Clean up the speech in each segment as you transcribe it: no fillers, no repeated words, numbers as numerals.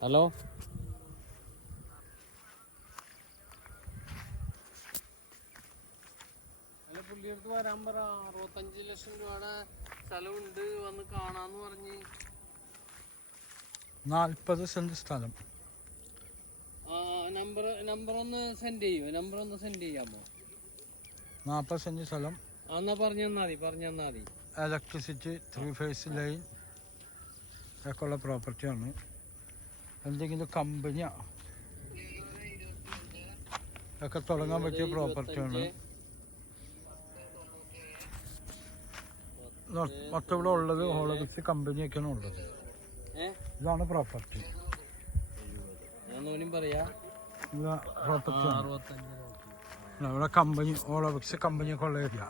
Hello അല്ല പുള്ളിയെടുത്ത് വരാൻ പറ. 65 ലക്ഷം രൂപയുടെ സ്ഥലമുണ്ട്, വന്ന് കാണാന്ന് പറഞ്ഞ്. 40 സെന്റ് സ്ഥലം. നമ്പർ ഒന്ന് സെൻഡ് ചെയ്യോ? നമ്പർ ഒന്ന് സെൻഡ് ചെയ്യാമോ? 40 സെന്റ് സ്ഥലം. എന്നാ പറഞ്ഞു തന്നാ മതി. ഇലക്ട്രിസിറ്റി 3 ഫേസ് ലൈൻ ഒക്കെ ഉള്ള പ്രോപ്പർട്ടിയാണ്. എന്തെങ്കിലും കമ്പനി ഒക്കെ തുടങ്ങാൻ പറ്റിയ പ്രോപ്പർട്ടിയാണ്. മൊത്തം ഇവിടെ ഉള്ളത് ഹോളോബിക്സ് കമ്പനിയൊക്കെയാണ് ഉള്ളത്. ഇതാണ് പ്രോപ്പർട്ടി. ഇവിടെ കമ്പനി ഹോളോബിക്സ് കമ്പനിയൊക്കെ ഉള്ള ഏരിയ.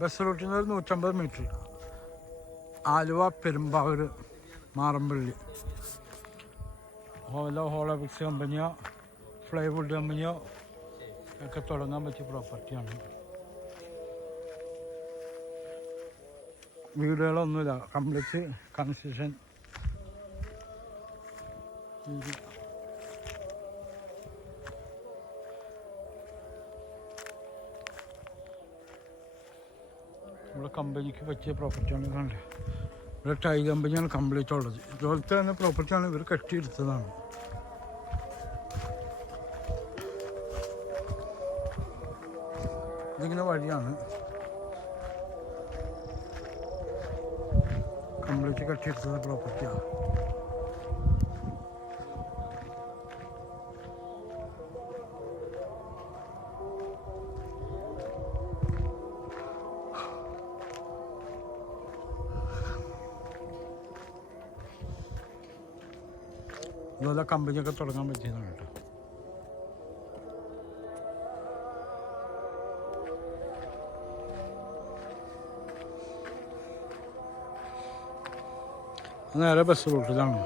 ബസ് റൂട്ടിൽ നിന്ന് ഒരു 150 മീറ്റർ. ആലുവ, പെരുമ്പാവൂർ, മാറമ്പള്ളി. ഹോളോബിക്സ് കമ്പനിയോ ഫ്ലൈവുഡ് കമ്പനിയോ ഒക്കെ തുടങ്ങാൻ പറ്റിയ പ്രോപ്പർട്ടിയാണ്. വീടുകളൊന്നുമില്ല, കംപ്ലീറ്റ് കൺസ്ട്രക്ഷൻ. ഇവിടെ കമ്പനിക്ക് പറ്റിയ പ്രോപ്പർട്ടിയാണ്. കണ്ടേ, ഇവിടെ ടൈൽ കമ്പനിയാണ് കംപ്ലീറ്റ് ഉള്ളത്. ഇതുപോലത്തെ തന്നെ പ്രോപ്പർട്ടിയാണ് ഇവർ കെട്ടിയെടുത്തതാണ്. ഇതിങ്ങനെ വഴിയാണ് കംപ്ലീറ്റ് കെട്ടിയെടുത്തത് പ്രോപ്പർട്ടിയാണ്. ഇതുപോലെ കമ്പനിയൊക്കെ തുടങ്ങാൻ പറ്റിയതാണ് കേട്ടോ. നേരെ ബസ് റൂട്ടിലാണ്.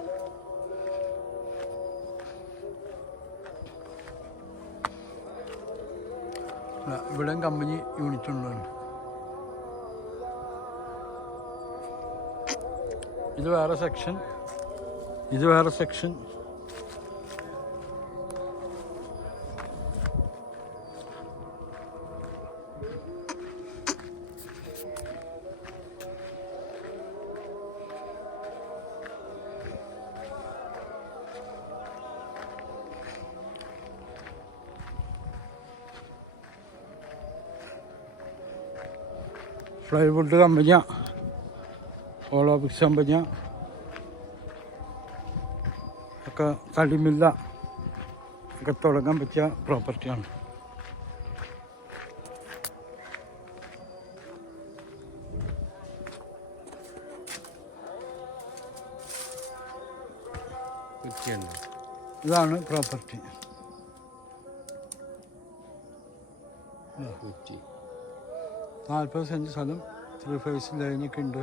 ഇവിടെയും കമ്പനി യൂണിറ്റ് ഉണ്ട്. ഇത് വേറെ സെക്ഷൻ, ഇത് വേറെ സെക്ഷൻ. ഫ്ലൈവുഡ് കമ്പനിയ, ഹോളോബിക്സ് കമ്പനിയ ഒക്കെ തടിമില്ല ഒക്കെ തുടങ്ങാൻ പറ്റിയ പ്രോപ്പർട്ടിയാണ്. ഇതാണ് പ്രോപ്പർട്ടി. 40 സെന്റ് സ്ഥലം, 3 ഫേസ് ലൈനൊക്കെ ഉണ്ട്.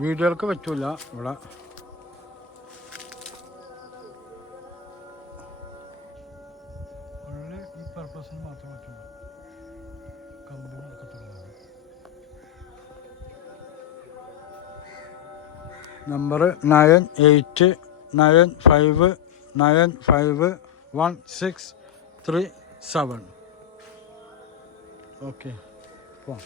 വീടുകൾക്ക് പറ്റൂല ഇവിടെ. ഈ പർപ്പസിന് മാത്രം പറ്റുള്ളൂ. കമ്പനി ഒക്കെ തുടങ്ങുന്നത്. നമ്പർ 9895951637. ഓക്കെ, പോവാം.